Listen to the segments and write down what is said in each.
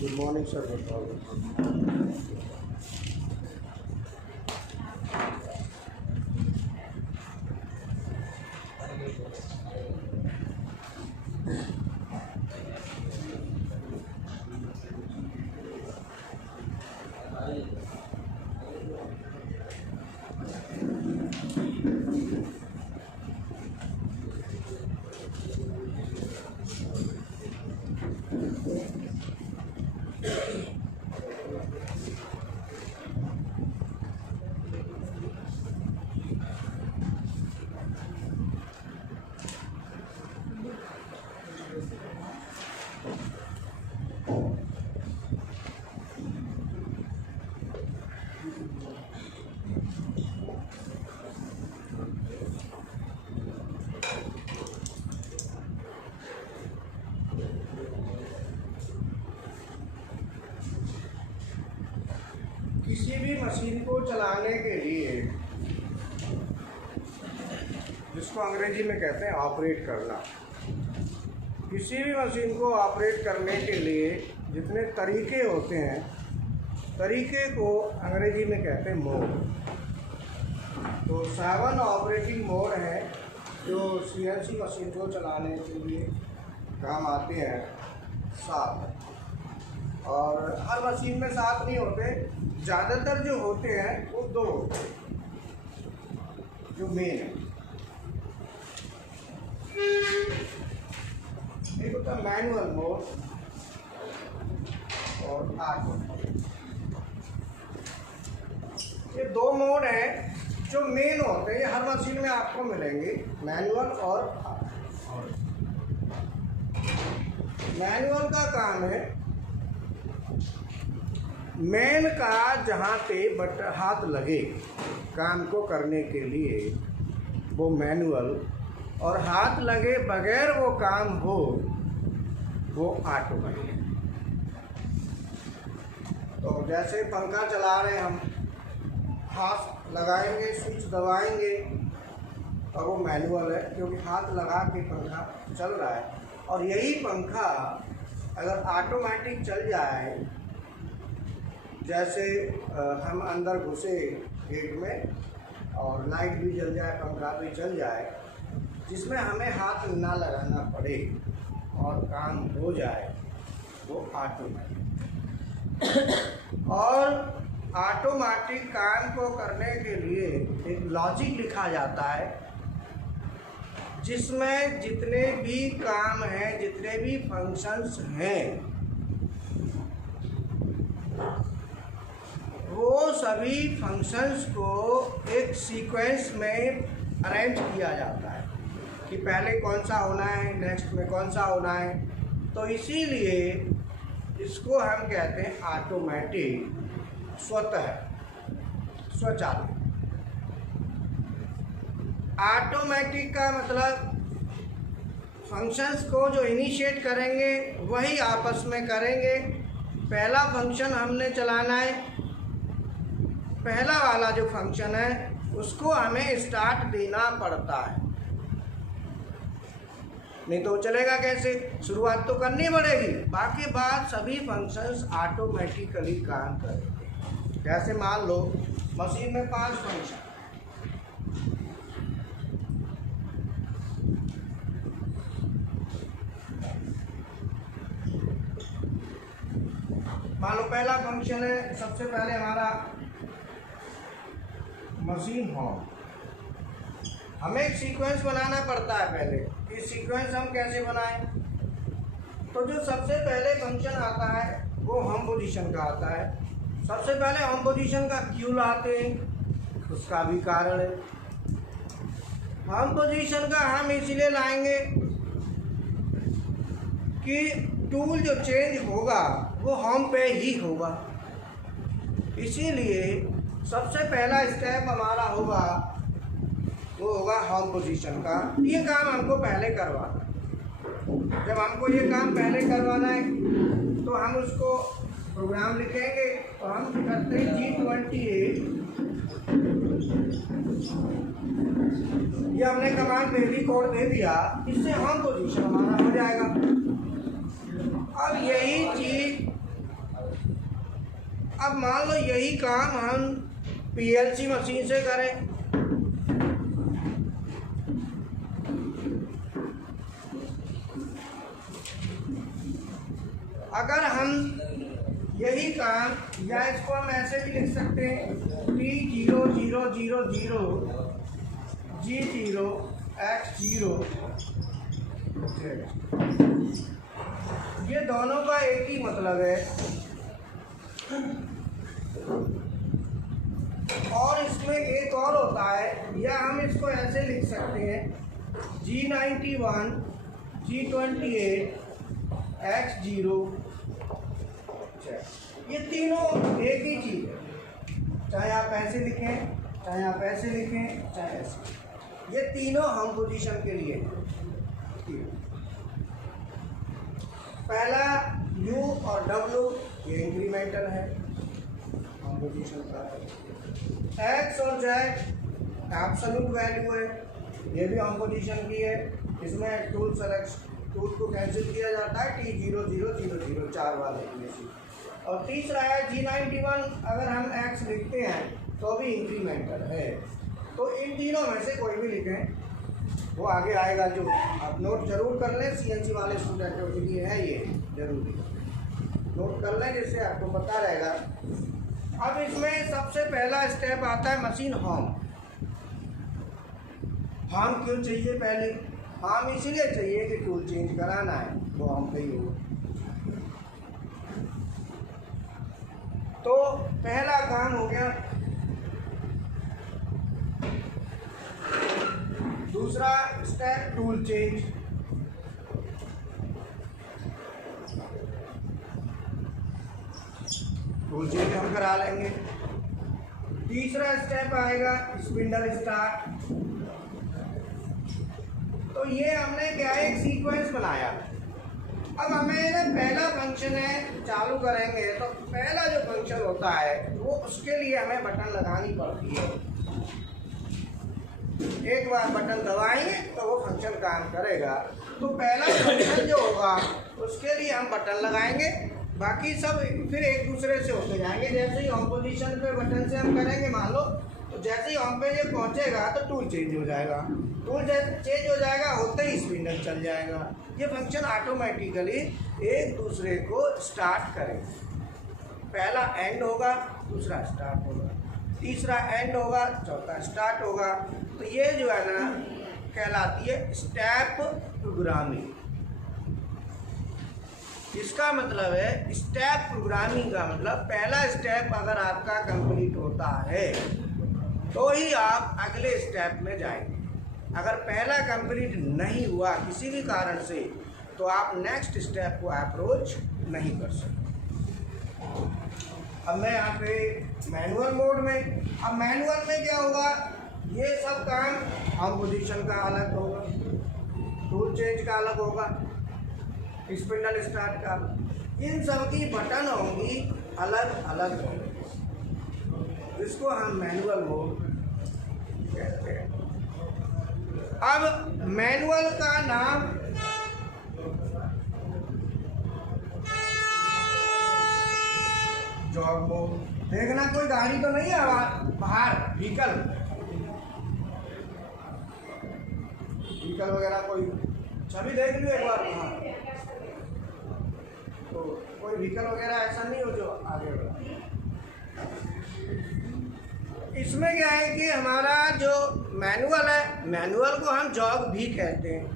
Good morning sir, बताओ। किसी भी मशीन को चलाने के लिए, जिसको अंग्रेजी में कहते हैं ऑपरेट करना, किसी भी मशीन को ऑपरेट करने के लिए जितने तरीके होते हैं, तरीके को अंग्रेजी में कहते हैं मोड। तो 7 ऑपरेटिंग मोड हैं जो CNC मशीन को चलाने के लिए काम आते हैं। 7, और हर मशीन में 7 नहीं होते, ज़्यादातर जो होते हैं वो 2 होते हैं जो मेन है। एक होता है मैनुअल मोड और ऑटो। ये 2 मोड हैं जो मेन होते हैं, ये हर मशीन में आपको मिलेंगे, मैनुअल और ऑटो। मैनुअल का काम है मैन का जहाँ पे हाथ लगे काम को करने के लिए वो मैनुअल, और हाथ लगे बगैर वो काम हो वो ऑटोमेटिक। तो जैसे पंखा चला रहे हैं हम, हाथ लगाएंगे, स्विच दबाएंगे, और वो मैनुअल है क्योंकि हाथ लगा के पंखा चल रहा है। और यही पंखा अगर ऑटोमेटिक चल जाए, जैसे हम अंदर घुसे गेट में और लाइट भी जल जाए, पंखा भी चल जाए, जिसमें हमें हाथ ना लगाना पड़े और काम हो जाए, वो ऑटोमेटिक। और ऑटोमेटिक काम को करने के लिए एक लॉजिक लिखा जाता है, जिसमें जितने भी काम हैं, जितने भी फंक्शंस हैं, वो सभी फंक्शंस को एक सीक्वेंस में अरेंज किया जाता है कि पहले कौन सा होना है, नेक्स्ट में कौन सा होना है। तो इसीलिए इसको हम कहते हैं ऑटोमेटिक, स्वचालित। ऑटोमेटिक का मतलब फंक्शंस को जो इनिशिएट करेंगे वही आपस में करेंगे। पहला फंक्शन हमने चलाना है, पहला वाला जो फंक्शन है उसको हमें स्टार्ट देना पड़ता है, नहीं तो चलेगा कैसे? शुरुआत तो करनी पड़ेगी, बाकी बात सभी फंक्शंस ऑटोमेटिकली काम करेंगे। जैसे मान लो मशीन में 5 फंक्शन, मान लो पहला फंक्शन है, सबसे पहले हमारा मशीन होम। हमें एक सीक्वेंस बनाना पड़ता है पहले। इस सीक्वेंस हम कैसे बनाएं? तो जो सबसे पहले फंक्शन आता है वो होम पोजीशन का आता है। सबसे पहले होम पोजीशन का क्यों लाते हैं, उसका भी कारण है। होम पोजीशन का हम इसलिए लाएंगे कि टूल जो चेंज होगा वो होम पे ही होगा, इसीलिए सबसे पहला स्टेप हमारा होगा वो होगा होम पोजीशन का। ये काम हमको पहले करवाना है। जब हमको ये काम पहले करवाना है तो हम उसको प्रोग्राम लिखेंगे। तो हम करते हैं G28, ये हमने कमांड पहली कोड दे दिया, इससे होम पोजीशन हमारा हो जाएगा। अब यही चीज़ अब मान लो यही काम हम पीएलसी मशीन से करें, अगर हम यही काम, या इसको हम ऐसे भी लिख सकते हैं T0000 G0 X0, ये दोनों का एक ही मतलब है। और इसमें एक और होता है, या हम इसको ऐसे लिख सकते हैं G91 G28 X0, ये तीनों एक ही चीज़ है। चाहे आप ऐसे लिखें, चाहे आप ऐसे लिखें, चाहे ऐसे, ये तीनों हम पोजीशन के लिए हैं। पहला U और W ये इंक्रीमेंटल है, हम पोजीशन का है। X और Z एब्सोल्यूट वैल्यू है, ये भी हम पोजीशन की है। इसमें टूल को कैंसिल किया जाता है T0000 4 वाले में से। और तीसरा है G91, अगर हम X लिखते हैं तो भी इंक्रीमेंटल है। तो इन तीनों में से कोई भी लिखें, वो आगे आएगा। जो आप नोट जरूर कर लें, सीएनसी वाले स्टूडेंटों के लिए है ये जरूरी, नोट कर लें जिससे आपको पता रहेगा। अब इसमें सबसे पहला स्टेप आता है मशीन होम। होम क्यों चाहिए? पहले होम इसीलिए चाहिए कि टूल चेंज कराना है, वो हम पे ही होगा। तो पहला काम हो गया। दूसरा step tool change. Tool change हम करा लेंगे। तीसरा स्टेप आएगा स्पिंडल स्टार्ट। तो ये हमने क्या है, एक सीक्वेंस बनाया। अब हमें पहला फंक्शन है, चालू करेंगे तो पहला जो फंक्शन होता है वो, उसके लिए हमें बटन लगानी पड़ती है। एक बार बटन दबाएंगे तो वो फंक्शन काम करेगा। तो पहला फंक्शन जो होगा उसके लिए हम बटन लगाएंगे, बाकी सब फिर एक दूसरे से होते जाएंगे। जैसे ही होम पोजीशन पे बटन से हम करेंगे, मान लो, तो जैसे ही होम पे ये पहुंचेगा तो टूल चेंज हो जाएगा। टूल चेंज हो जाएगा, होते ही स्पिंडल चल जाएगा। ये फंक्शन ऑटोमेटिकली एक दूसरे को स्टार्ट करेगा। पहला एंड होगा, दूसरा स्टार्ट होगा, तीसरा एंड होगा, चौथा स्टार्ट होगा। तो ये जो है ना कहलाती है स्टेप प्रोग्रामिंग। इसका मतलब है स्टेप प्रोग्रामिंग का मतलब पहला स्टेप अगर आपका कंप्लीट होता है तो ही आप अगले स्टेप में जाएंगे। अगर पहला कंप्लीट नहीं हुआ किसी भी कारण से तो आप नेक्स्ट स्टेप को अप्रोच नहीं कर सकते। अब मैं यहाँ पे मैनुअल मोड में, अब मैनुअल में क्या होगा, ये सब काम हम पोजीशन का अलग होगा, टूल चेंज का अलग होगा, स्पिंडल स्टार्ट का, इन सब की बटन होंगी अलग अलग होंगी, इसको हम मैनुअल मोड कहते हैं। अब मैनुअल का नाम जॉब मोड। देखना कोई गाड़ी तो नहीं है बाहर, व्हीकल वगैरह कोई छवि देख लियो एक बार बाहर, तो कोई व्हीकल वगैरह ऐसा नहीं हो जो आगे बढ़ा। इसमें क्या है कि हमारा जो मैनुअल है, मैनुअल को हम जॉब भी कहते हैं।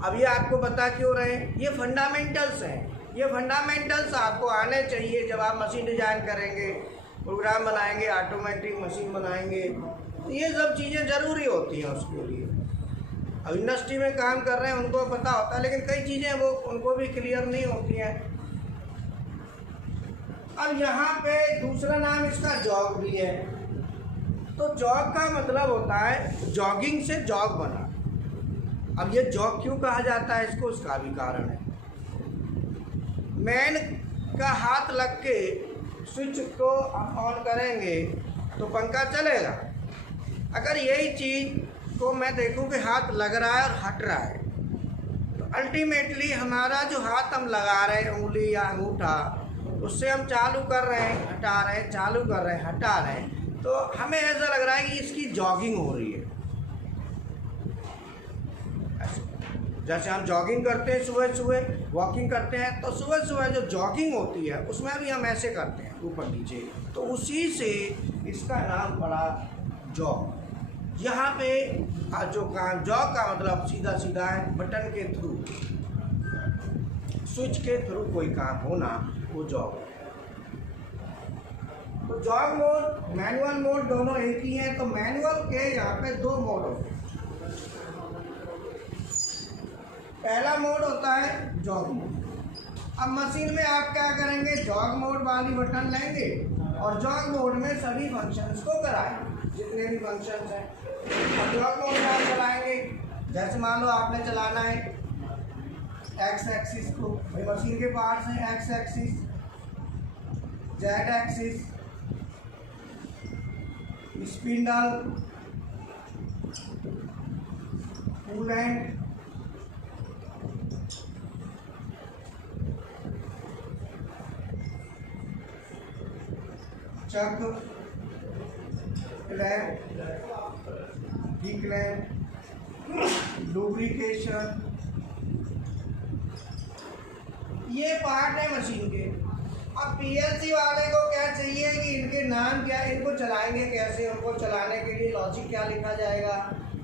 अब ये आपको बता क्यों रहे हैं, ये फंडामेंटल्स हैं। ये फंडामेंटल्स आपको आने चाहिए जब आप मशीन डिजाइन करेंगे, प्रोग्राम बनाएंगे, ऑटोमेटिक मशीन बनाएंगे, तो ये सब चीज़ें ज़रूरी होती हैं उसके लिए। अब इंडस्ट्री में काम कर रहे हैं उनको पता होता है, लेकिन कई चीज़ें वो उनको भी क्लियर नहीं होती हैं। अब यहाँ पे दूसरा नाम इसका जॉग भी है। तो जॉग का मतलब होता है जॉगिंग से जॉग बना। अब ये जॉग क्यों कहा जाता है इसको, उसका भी कारण है। मैन का हाथ लग के स्विच को ऑन करेंगे तो पंखा चलेगा। अगर यही चीज़ को मैं देखूं कि हाथ लग रहा है और हट रहा है, तो अल्टीमेटली हमारा जो हाथ हम लगा रहे हैं, उंगली या अंगूठा, उससे हम चालू कर रहे हैं, हटा रहे हैं, चालू कर रहे हैं, हटा रहे हैं, तो हमें ऐसा लग रहा है कि इसकी जॉगिंग हो रही है। जैसे हम जॉगिंग करते हैं सुबह सुबह, वॉकिंग करते हैं, तो सुबह सुबह जो जॉगिंग होती है उसमें भी हम ऐसे करते हैं ऊपर नीचे, तो उसी से इसका नाम पड़ा जॉग। यहाँ पे जो काम जॉग का मतलब सीधा सीधा है बटन के थ्रू, स्विच के थ्रू कोई काम होना, वो जॉग है। तो जॉग मोड, मैनुअल मोड दोनों एक ही हैं। तो मैनुअल के यहाँ पे दो मोड होते हैं। पहला मोड होता है जॉग मोड। अब मशीन में आप क्या करेंगे, जॉग मोड वाली बटन लेंगे और जॉग मोड में सभी फंक्शंस को कराएंगे, जितने भी फंक्शंस हैं। और जॉग मोड में आप चलाएंगे, जैसे मान लो आपने चलाना है एक्स एक्सिस को, भाई मशीन के पार्ट्स हैं X axis, Z axis, spindle, coolant, chuck, clamp, declamp, lubrication, ये पार्ट है मशीन के। अब पीएलसी वाले को क्या चाहिए कि इनके नाम क्या है, इनको चलाएंगे कैसे, उनको चलाने के लिए लॉजिक क्या लिखा जाएगा,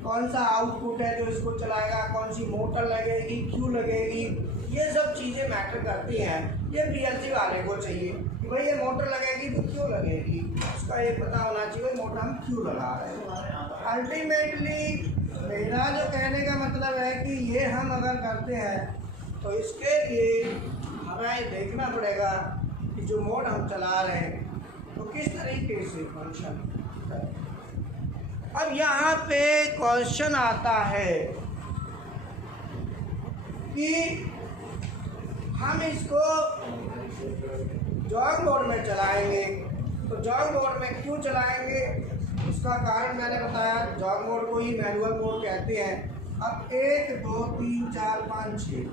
कौन सा आउटपुट है जो इसको चलाएगा, कौन सी मोटर लगेगी, क्यों लगेगी, ये सब चीज़ें मैटर करती हैं। ये पीएलसी वाले को चाहिए कि भाई ये मोटर लगेगी तो क्यों लगेगी, उसका ये पता होना चाहिए भाई मोटर हम क्यों लगा रहे हैं। अल्टीमेटली मेरा जो कहने का मतलब है कि ये हम अगर करते हैं तो इसके लिए हमें देखना पड़ेगा कि जो मोड हम चला रहे हैं तो किस तरीके से फंक्शन करें। अब यहाँ पे क्वेश्चन आता है कि हम इसको जॉग मोड में चलाएंगे, तो जॉग मोड में क्यों चलाएंगे, उसका कारण मैंने बताया। जॉग मोड को ही मैनुअल मोड कहते हैं। अब 1 2 3 4 5 6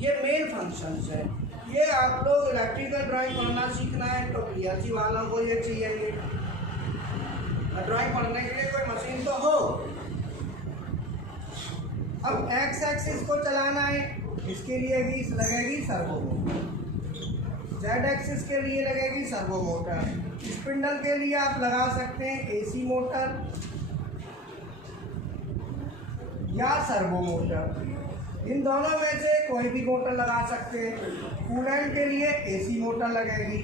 ये मेन फंक्शंस हैं। ये आप लोग इलेक्ट्रिकल ड्राइंग पढ़ना सीखना है तो पीएलसी वालों को ये चाहिए। ड्राइंग पढ़ने के लिए कोई मशीन तो हो। अब एक्स एक्सिस को चलाना है, इसके लिए भी लगेगी सर्वो मोटर, जेड एक्सिस के लिए लगेगी सर्वो मोटर, स्पिंडल के लिए आप लगा सकते हैं एसी मोटर या सर्वो मोटर, इन दोनों में से कोई भी मोटर लगा सकते हैं। कूलेंट के लिए एसी मोटर लगेगी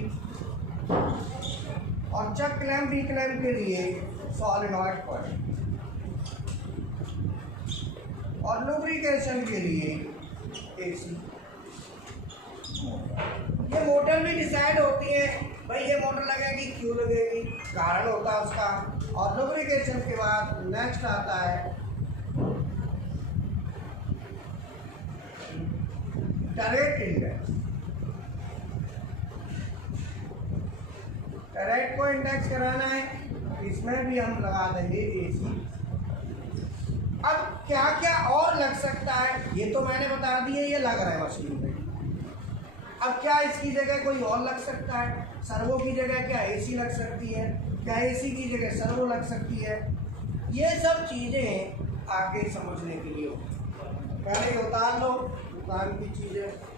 और चक क्लैंप डी क्लैंप के लिए सॉलिनॉइड पर, और लुब्रिकेशन के लिए एसी मोटर। ये मोटर भी डिसाइड होती है, भाई ये मोटर लगेगी क्यों लगेगी, कारण होता है उसका। और लुब्रिकेशन के बाद नेक्स्ट आता है टरेट इंडेक्स। टरेट को इंडेक्स कराना है, इसमें भी हम लगा देंगे एसी। अब क्या क्या और लग सकता है, ये तो मैंने बता दिया, ये लग रहा है मशीन में। अब क्या इसकी जगह कोई और लग सकता है, सर्वो की जगह क्या एसी लग सकती है, क्या एसी की जगह सर्वो लग सकती है, ये सब चीज़ें आगे समझने के लिए पहले ये उतार लो दुकान की चीज़ें।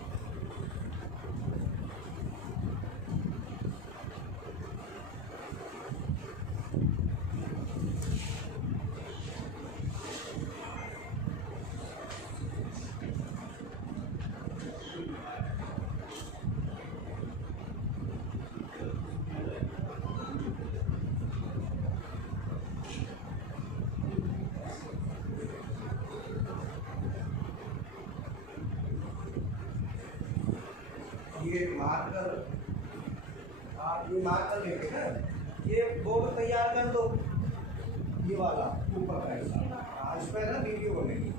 ये मार्कर, आप ये मार्कर लेके ना ये बोर्ड तैयार कर दो, ये वाला ऊपर का हिस्सा। हाँ, इस पर ना वीडियो बनेगी।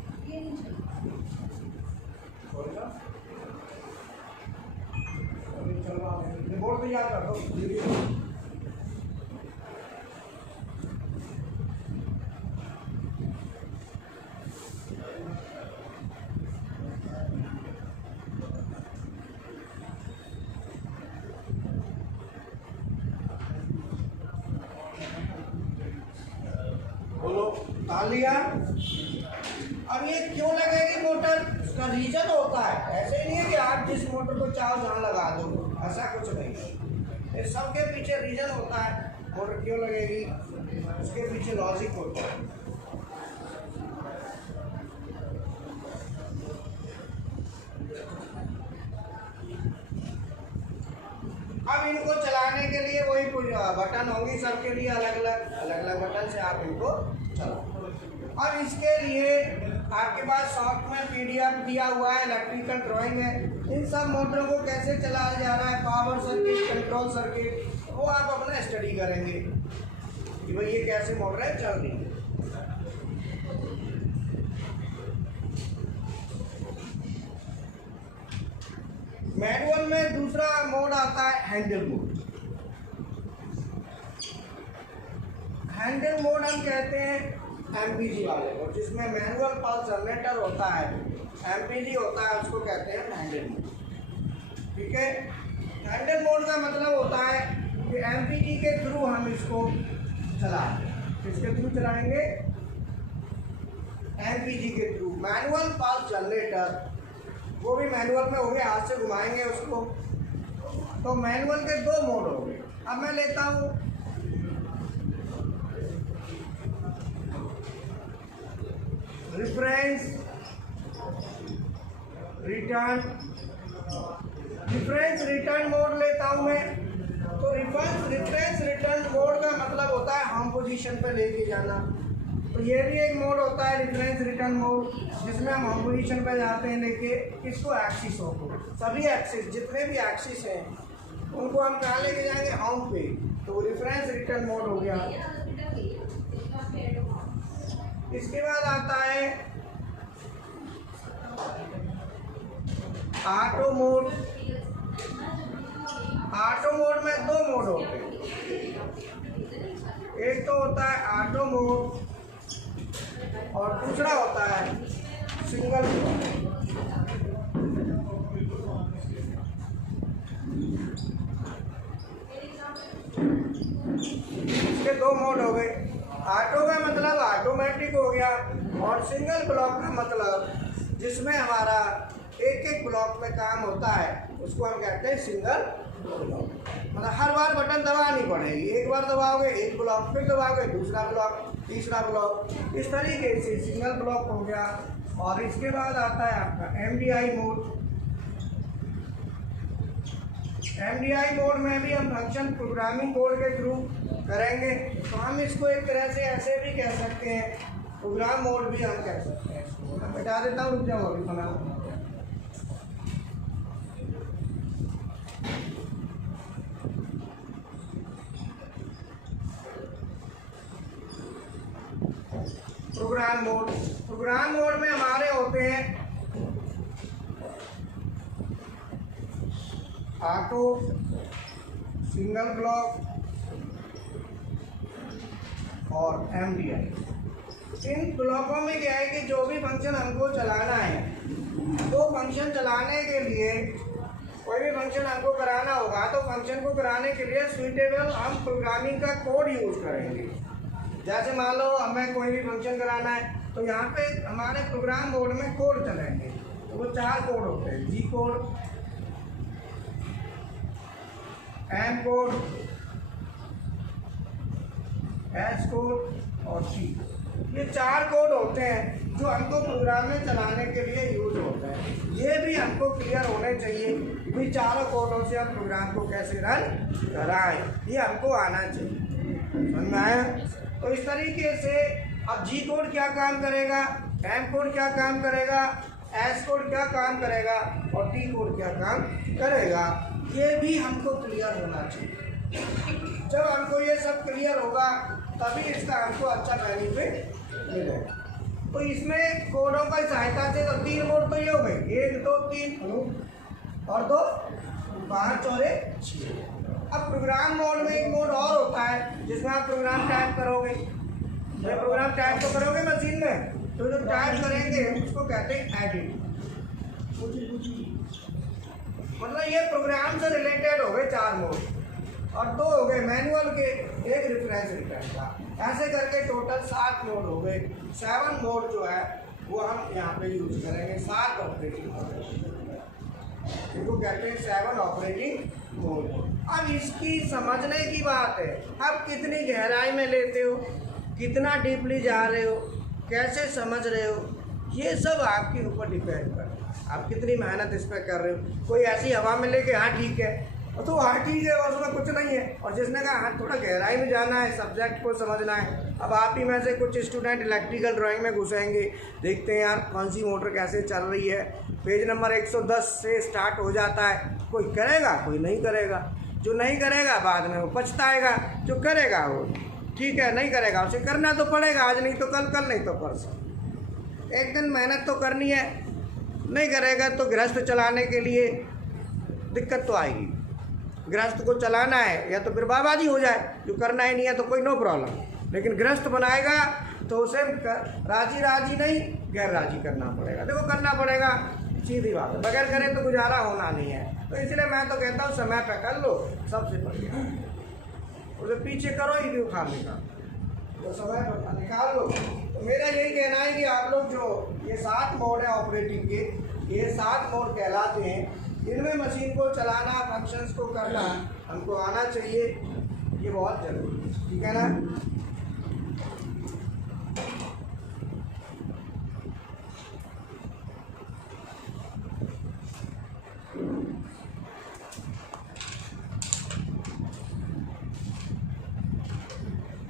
बोर्ड तैयार कर दो, वीडियो। डाल लिया। अब ये क्यों लगेगी मोटर, इसका रीजन होता है। ऐसे ही नहीं है कि आप जिस मोटर को चाहो जहाँ लगा दो, ऐसा कुछ नहीं। इस सब के पीछे रीजन होता है, मोटर क्यों लगेगी, उसके पीछे लॉजिक होता है। अब इनको चलाने के लिए वही बटन होंगी, सबके लिए अलग अलग बटन से आप इनको चलाओ। अब इसके लिए आपके पास शॉर्ट में PDF दिया हुआ है, इलेक्ट्रिकल ड्राइंग है। इन सब मोटरों को कैसे चलाया जा रहा है, पावर सर्किट, कंट्रोल सर्किट, वो आप अपना स्टडी करेंगे कि भाई ये कैसे मोटरें चल रही है। मैनुअल में दूसरा मोड आता है हैंडल मोड। हैंडल मोड हम कहते हैं MPG वाले को, जिसमें मैनुअल पल्स जनरेटर होता है, MPG होता है, उसको कहते हैं हैंडल मोड। ठीक है, हैंडल मोड का मतलब होता है कि MPG के थ्रू हम इसको चलाएंगे। किसके थ्रू चलाएंगे, MPG के थ्रू। मैनुअल पल्स जनरेटर वो भी मैनुअल में हो गए, हाथ से घुमाएंगे उसको। तो मैनुअल के दो मोड हो गए। अब मैं लेता हूँ रिफरेंस रिटर्न मोड लेता हूँ मैं। तो रिफरेंस रिटर्न मोड का मतलब होता है होम पोजीशन पे लेके जाना। तो ये भी एक मोड होता है रिफरेंस रिटर्न मोड, जिसमें हम होम पोजीशन पे जाते हैं लेके किसको, एक्सिस को। सभी एक्सिस, जितने भी एक्सिस हैं उनको हम कहाँ लेके जाएंगे, होम पे। तो रिफरेंस रिटर्न मोड हो गया। इसके बाद आता है ऑटो मोड। ऑटो मोड में दो मोड होते हैं, एक तो होता है ऑटो मोड और दूसरा होता है सिंगल मोड। इसके दो मोड हो गए। ऑटो का मतलब ऑटोमेटिक हो गया, और सिंगल ब्लॉक का मतलब जिसमें हमारा एक एक ब्लॉक में काम होता है, उसको हम कहते हैं सिंगल ब्लॉक। मतलब हर बार बटन दबानी पड़ेगी, एक बार दबाओगे एक ब्लॉक, फिर दबाओगे दूसरा ब्लॉक, तीसरा ब्लॉक, इस तरीके से सिंगल ब्लॉक हो गया। और इसके बाद आता है आपका MDI मोड। MDI मोड में भी हम फंक्शन प्रोग्रामिंग कोड के थ्रू करेंगे। तो हम इसको एक तरह से ऐसे भी कह सकते हैं, प्रोग्राम मोड भी हम कह सकते हैं। मैं बता देता हूँ, रुक जाओ अभी बना। प्रोग्राम मोड में हमारे होते हैं ऑटो, सिंगल ब्लॉक और MDI। इन ब्लॉकों में क्या है कि जो भी फंक्शन हमको चलाना है, तो फंक्शन चलाने के लिए कोई भी फंक्शन हमको कराना होगा, तो फंक्शन को कराने के लिए सुइटेबल हम प्रोग्रामिंग का कोड यूज करेंगे। जैसे मान लो हमें कोई भी फंक्शन कराना है, तो यहाँ पे हमारे प्रोग्राम मोड में कोड चलेंगे। तो वो 4 कोड होते हैं, G code, M code, S code और C। ये 4 कोड होते हैं जो हमको प्रोग्राम में चलाने के लिए यूज होते हैं। ये भी हमको क्लियर होने चाहिए कि चारों कोडों से हम प्रोग्राम को कैसे रन कराएं, ये हमको आना चाहिए। समझ में आया? तो इस तरीके से अब G कोड क्या काम करेगा, M कोड क्या काम करेगा, S कोड क्या काम करेगा और T कोड क्या काम करेगा, ये भी हमको क्लियर होना चाहिए। जब हमको ये सब क्लियर होगा तभी इसका हमको अच्छा बेनिफिट मिलेगा। तो इसमें कोडों की सहायता से तो 3 मोड तो ये हो गए, 1 2 3 और 2 5 और 6। अब प्रोग्राम मोड में एक मोड और होता है जिसमें आप प्रोग्राम टाइप करोगे। जब प्रोग्राम टाइप तो करोगे मशीन में, तो जब टाइप करेंगे उसको कहते हैं एडिट। मतलब ये प्रोग्राम से रिलेटेड हो गए 4 मोड, और 2 हो गए मैनुअल के, एक रेफरेंस रिटर्न का। ऐसे करके टोटल 7 मोड हो गए। 7 मोड जो है वो हम यहाँ पे यूज करेंगे। 7 ऑपरेटिंग मोड, इनको कहते हैं 7 ऑपरेटिंग मोड। अब इसकी समझने की बात है, आप कितनी गहराई में लेते हो, कितना डीपली जा रहे हो, कैसे समझ रहे हो, ये सब आपके ऊपर डिपेंड करता है। आप कितनी मेहनत इस पर कर रहे हो। कोई ऐसी हवा में लेके हाँ ठीक है, तो हाँ ठीक है, उसमें कुछ नहीं है। और जिसने कहा हाँ थोड़ा गहराई में जाना है, सब्जेक्ट को समझना है। अब आप ही में से कुछ स्टूडेंट इलेक्ट्रिकल ड्राइंग में घुसेंगे, देखते हैं यार कौन सी मोटर कैसे चल रही है, पेज नंबर 110 से स्टार्ट हो जाता है। कोई करेगा, कोई नहीं करेगा। जो नहीं करेगा बाद में वो पछताएगा, जो करेगा वो ठीक है, नहीं करेगा उसे करना तो पड़ेगा, आज नहीं तो कल, कल नहीं तो परसों। एक दिन मेहनत तो करनी है, नहीं करेगा तो गृहस्थ चलाने के लिए दिक्कत तो आएगी। गृहस्थ को चलाना है या तो फिर बाबाजी हो जाए, जो करना ही नहीं है तो कोई नो प्रॉब्लम। लेकिन गृहस्थ बनाएगा तो उसे राजी राजी नहीं, गैर राजी करना पड़ेगा। देखो करना पड़ेगा, सीधी बात है, बगैर करे तो गुजारा होना नहीं है। तो इसलिए मैं तो कहता हूँ समय पे कर लो, सबसे बढ़िया। उसे पीछे करो ही क्यों खाने का, तो समय पर निकाल लो। तो मेरा यही कहना है कि आप लोग जो ये 7 मोड है ऑपरेटिंग के, ये 7 मोड कहलाते हैं। इनमें मशीन को चलाना, फंक्शंस को करना हमको आना चाहिए, ये बहुत जरूरी है, ठीक है ना।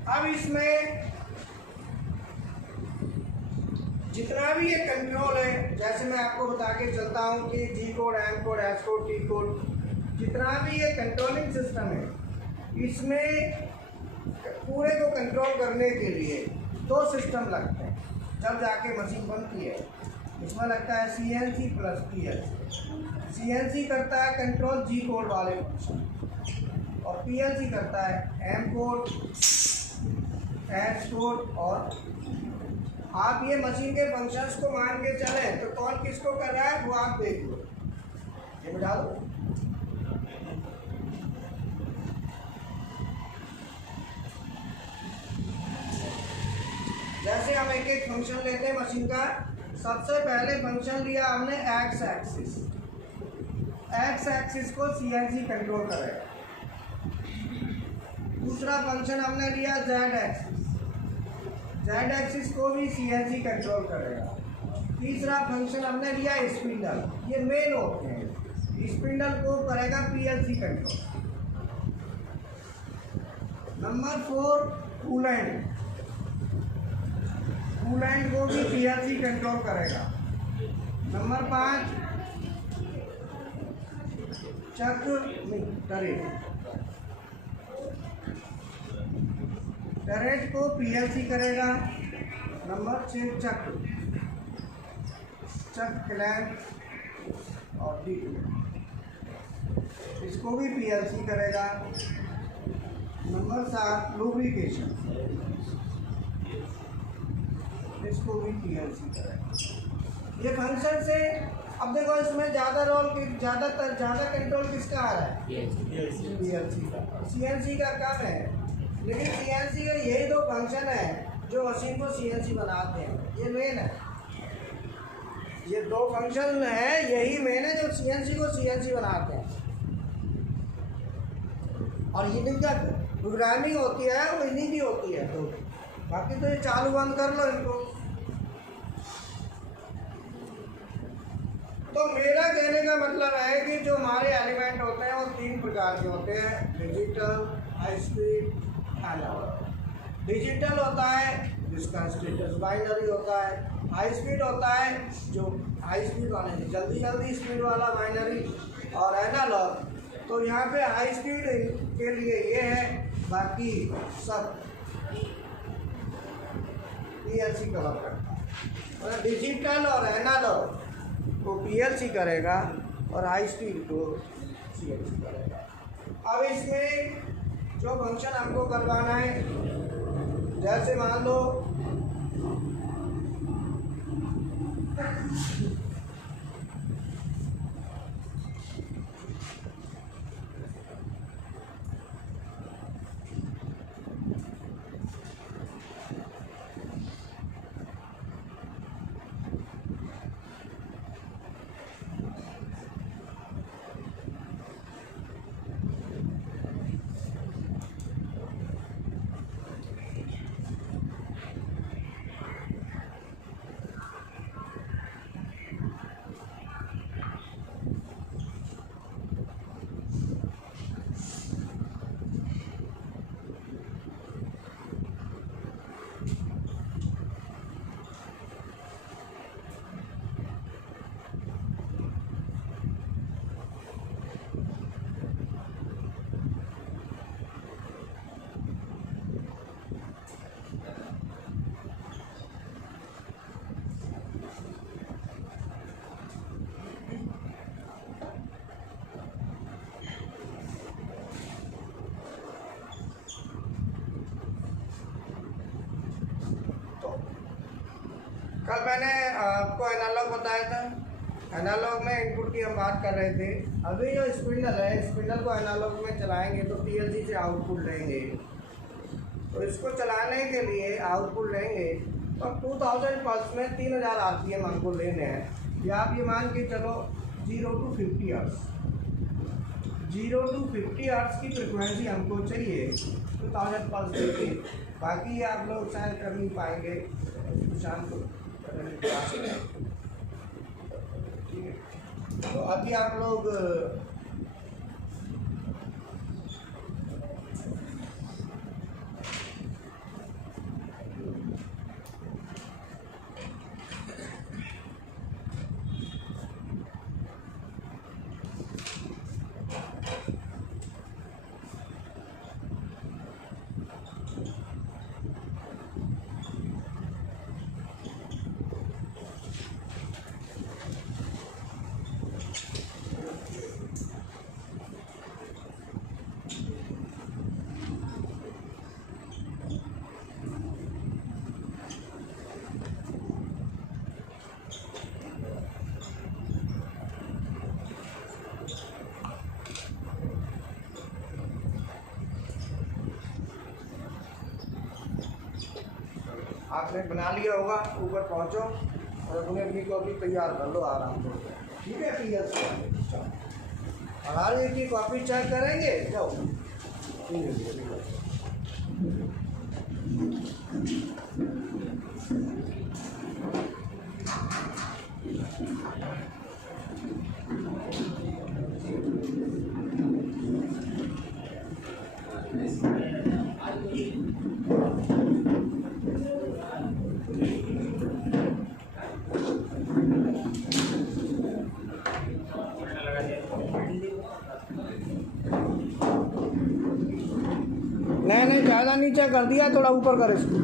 अब इसमें जितना भी ये कंट्रोल है, जैसे मैं आपको बता के चलता हूँ कि G code, M code, S code, T code, जितना भी ये कंट्रोलिंग सिस्टम है, इसमें पूरे को कंट्रोल करने के लिए 2 सिस्टम लगते हैं, जब जाके मशीन बनती है। इसमें लगता है CNC प्लस PLC। CNC करता है कंट्रोल जी कोड वाले फंक्शन, और PLC करता है एम कोड, एस कोड। और आप ये मशीन के फंक्शंस को मान के चले तो कौन किसको कर रहा है वो आप देख लो। ये बता दो, जैसे हम एक एक फंक्शन लेते हैं मशीन का। सबसे पहले फंक्शन लिया हमने एक्स एक्सिस। एक्स एक्सिस को CNC कंट्रोल करेगा। दूसरा फंक्शन हमने लिया जेड एक्सिस। जेड एक्सिस को भी CNC कंट्रोल करेगा। तीसरा फंक्शन हमने लिया स्पिंडल। ये मेन होते हैं, स्पिंडल को करेगा PLC control. Number 4 coolant. Coolant को भी PLC कंट्रोल करेगा। Number 5 turret. टरेट को PLC करेगा। नंबर 6 चक्र क्लैंप और डी, इसको भी PLC करेगा। नंबर 7 लुब्रिकेशन, इसको भी PLC करेगा। ये फंक्शन से अब देखो इसमें ज़्यादा ज़्यादा कंट्रोल किसका आ रहा है? PLC का। CNC का कम है, लेकिन CNC के यही 2 फंक्शन है जो मशीन को CNC बनाते हैं। ये मेन है, ये 2 फंक्शन है, यही मेन है जो CNC को CNC बनाते हैं। और ये क्या प्रोग्रामिंग होती है वो इन्हीं की होती है। तो बाकी तो ये चालू बंद कर लो इनको। तो मेरा कहने का मतलब है कि जो हमारे एलिमेंट होते हैं वो 3 प्रकार के होते हैं, digital, high speed, analog. Digital होता है जिसका स्टेटस बाइनरी होता है। हाई स्पीड होता है जो हाई स्पीड वाले जल्दी स्पीड वाला बाइनरी। और एनालॉग तो यहाँ पे हाई स्पीड के लिए ये है, बाकी सब PLC कवर करता है। और डिजिटल और एनालॉग को PLC करेगा और हाई स्पीड को CNC करेगा। अब इसमें जो फंक्शन हमको करवाना है, जैसे मान लो कल मैंने आपको एनालॉग बताया था। एनालॉग में इनपुट की हम बात कर रहे थे। अभी जो स्पिंडल है, स्पिंडल को एनालॉग में चलाएंगे तो पीएलसी से आउटपुट लेंगे। तो इसको चलाने के लिए आउटपुट लेंगे तो 2000 पल्स में 3000 आरपीएम हमको लेने हैं। या आप ये मान के चलो 0 to 50 हर्ट्ज, 0 to 50 हर्ट्ज की फ्रिक्वेंसी हमको चाहिए 2000 पल्स देके। बाकी आप लोग शायद कर नहीं पाएंगे, शाम को ठीक है। तो अभी आप लोग आपने बना लिया होगा, ऊपर पहुंचो और अपने अपनी कॉपी तैयार कर लो आराम से, ठीक है। पीएलसी और हर एक की कॉपी चेक करेंगे। जाओ नहीं, ज़्यादा नीचे कर दिया, थोड़ा ऊपर कर इसको।